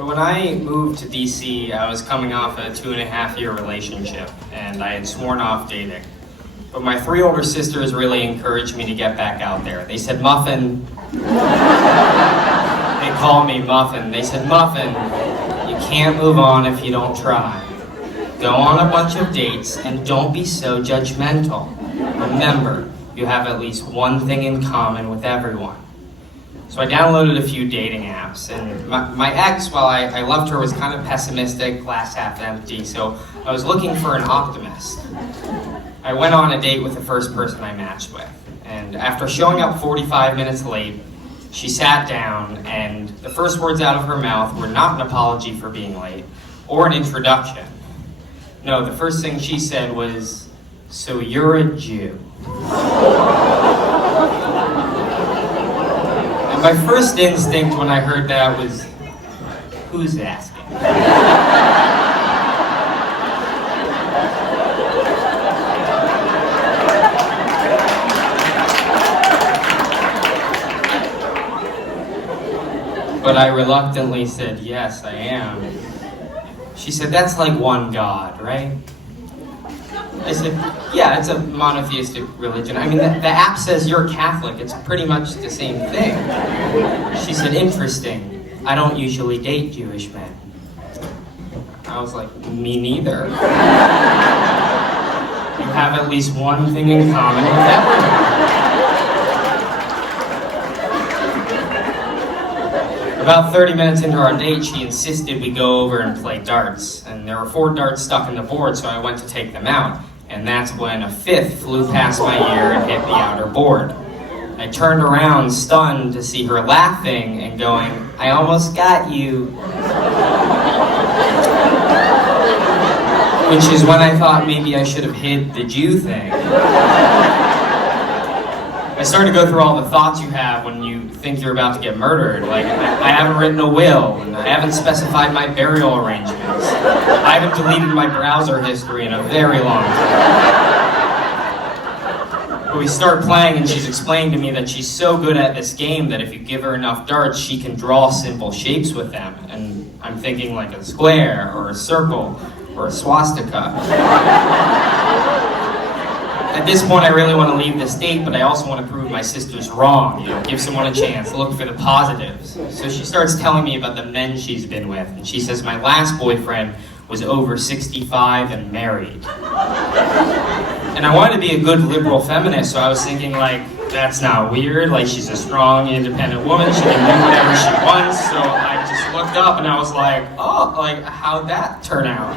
So when I moved to DC, I was coming off a 2.5-year relationship, and I had sworn off dating. But my 3 older sisters really encouraged me to get back out there. They said, Muffin, they call me Muffin. They said, Muffin, you can't move on if you don't try. Go on a bunch of dates and don't be so judgmental. Remember, you have at least one thing in common with everyone. So I downloaded a few dating apps, and my ex, while I loved her, was kind of pessimistic, glass half empty, so I was looking for an optimist. I went on a date with the first person I matched with, and after showing up 45 minutes late, she sat down, and the first words out of her mouth were not an apology for being late, or an introduction. No, the first thing she said was, "So you're a Jew." And my first instinct when I heard that was, who's asking? But I reluctantly said, yes, I am. She said, that's like one God, right? I said, yeah, it's a monotheistic religion. I mean, the app says you're Catholic. It's pretty much the same thing. She said, interesting. I don't usually date Jewish men. I was like, me neither. You have at least one thing in common with everyone. About 30 minutes into our date, she insisted we go over and play darts. And there were 4 darts stuck in the board, so I went to take them out. And that's when a 5th flew past my ear and hit the outer board. I turned around, stunned, to see her laughing and going, I almost got you. Which is when I thought maybe I should have hid the Jew thing. I started to go through all the thoughts you have when you think you're about to get murdered. Like, I haven't written a will, and I haven't specified my burial arrangements. I haven't deleted my browser history in a very long time. But we start playing, and she's explaining to me that she's so good at this game that if you give her enough darts, she can draw simple shapes with them. And I'm thinking like a square, or a circle, or a swastika. At this point, I really want to leave this date, but I also want to prove my sisters wrong. Give someone a chance, look for the positives. So she starts telling me about the men she's been with, and she says my last boyfriend was over 65 and married. And I wanted to be a good liberal feminist, so I was thinking, like, that's not weird. Like, she's a strong, independent woman. She can do whatever she wants. So I just looked up, and I was like, oh, like, how'd that turn out?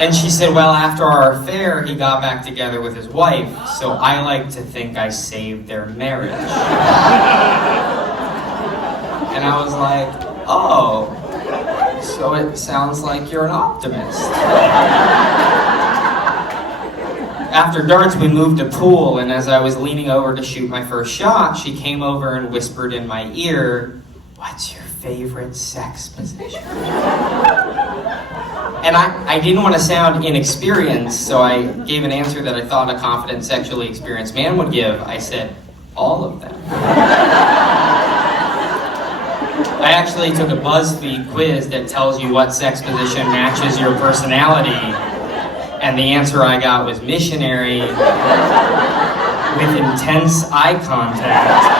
And she said, well, after our affair, he got back together with his wife, so I like to think I saved their marriage. And I was like, oh, so it sounds like you're an optimist. After darts, we moved to pool, and as I was leaning over to shoot my first shot, she came over and whispered in my ear, what's your favorite sex position? And I didn't want to sound inexperienced, so I gave an answer that I thought a confident, sexually experienced man would give. I said, all of them. I actually took a BuzzFeed quiz that tells you what sex position matches your personality, and the answer I got was missionary with intense eye contact.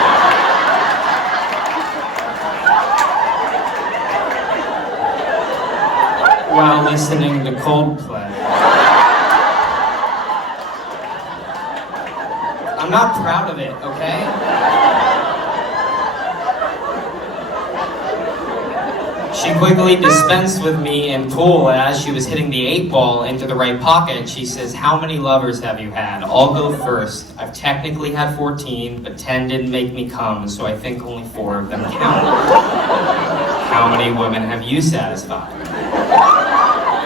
While listening to Coldplay. I'm not proud of it, okay? She quickly dispensed with me in pool as she was hitting the 8 ball into the right pocket. She says, how many lovers have you had? I'll go first. I've technically had 14, but 10 didn't make me come, so I think only 4 of them count. How many women have you satisfied?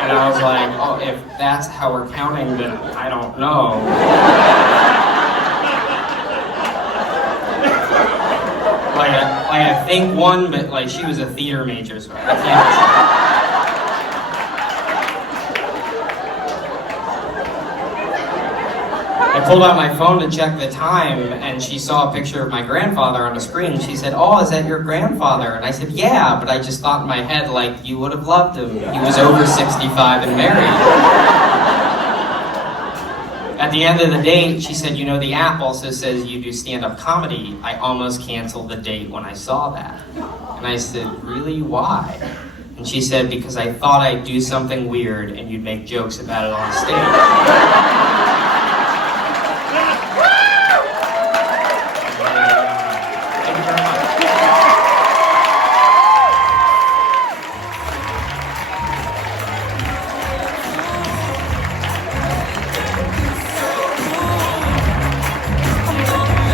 And I was like, oh, if that's how we're counting, then I don't know. I think 1, but like she was a theater major, so I can't. I pulled out my phone to check the time, and she saw a picture of my grandfather on the screen. She said, "Oh, is that your grandfather?" And I said, "Yeah," but I just thought in my head, like, you would have loved him. He was over 65 and married. At the end of the date, she said, "You know, the app also says you do stand-up comedy." I almost canceled the date when I saw that. And I said, "Really? Why?" And she said, "Because I thought I'd do something weird and you'd make jokes about it on stage."